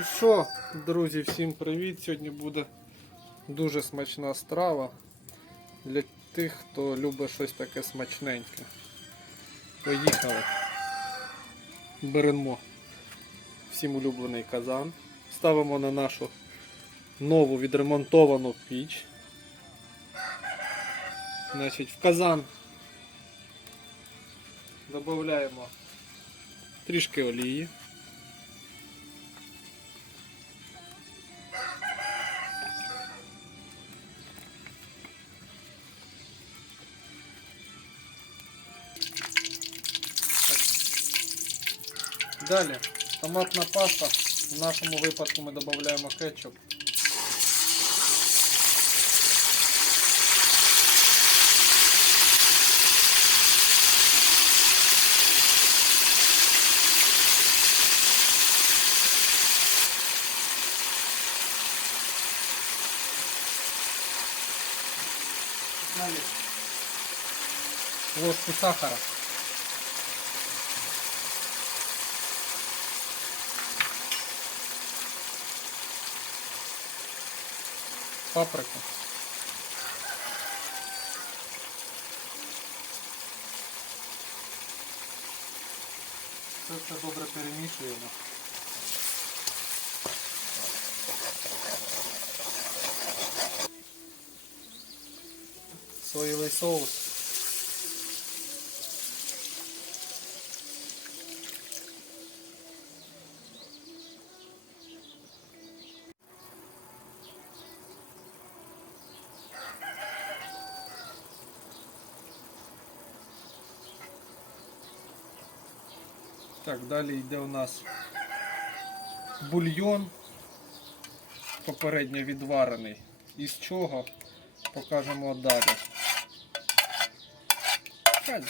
що, друзі, всім привіт! Сьогодні буде дуже смачна страва для тих, хто любить щось таке смачненьке. Поїхали. Беремо всім улюблений казан. Ставимо на нашу нову відремонтовану піч. Значить, в казан додаємо трішки олії. Далі томатна паста. В нашому випадку ми додаємо кетчуп. Далі ложку сахара. Паприка. Все це добре перемішуємо. Соєвий соус. Так, далі йде у нас бульйон попередньо відварений. Із чого покажемо далі.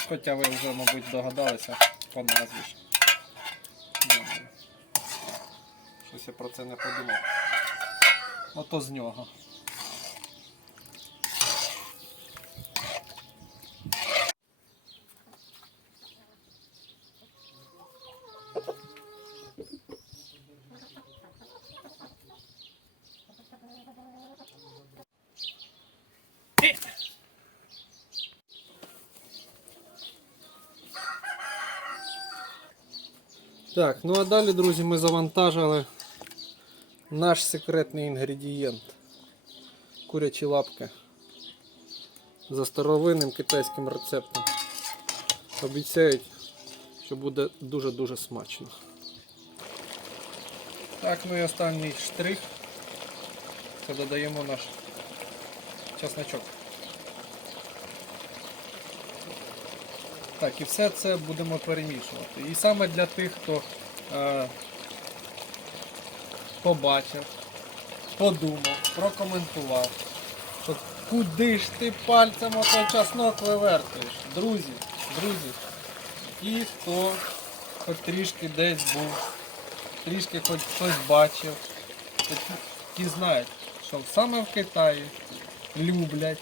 Хоча ви вже, мабуть, догадалися по назві. Щось я про це не подумав. Ото з нього. Так, ну а далі, друзі, ми завантажили наш секретний інгредієнт. Курячі лапки. За старовинним китайським рецептом. Обіцяють, що буде дуже-дуже смачно. Так, ну і останній штрих. Це додаємо наш чесночок. Так, і все це будемо перемішувати. І саме для тих, хто е, побачив, подумав, прокоментував, що куди ж ти пальцем отой часнок вивертуєш. Друзі, друзі, ті, хто хоч трішки десь був, трішки хоч щось бачив, ті знають, що саме в Китаї люблять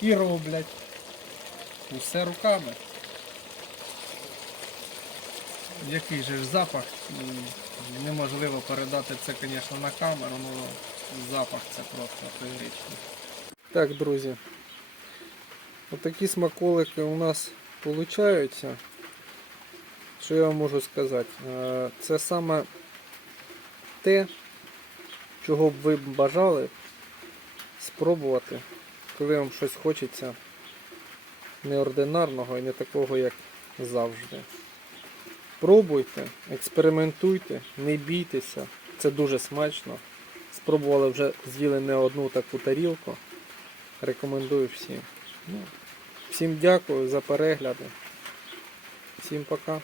і роблять усе руками. Який же ж запах, неможливо передати це, звісно, на камеру, але запах це просто феєричний. Так, друзі, отакі смаколики у нас получаються. Що я вам можу сказати? Е, Це саме те, чого б ви бажали спробувати, коли вам щось хочеться неординарного і не такого, як завжди. Пробуйте, експериментуйте, не бійтеся. Це дуже смачно. Спробували вже з'їли не одну таку тарілку. Рекомендую всім. Ну, всім дякую за перегляди. Всім пока.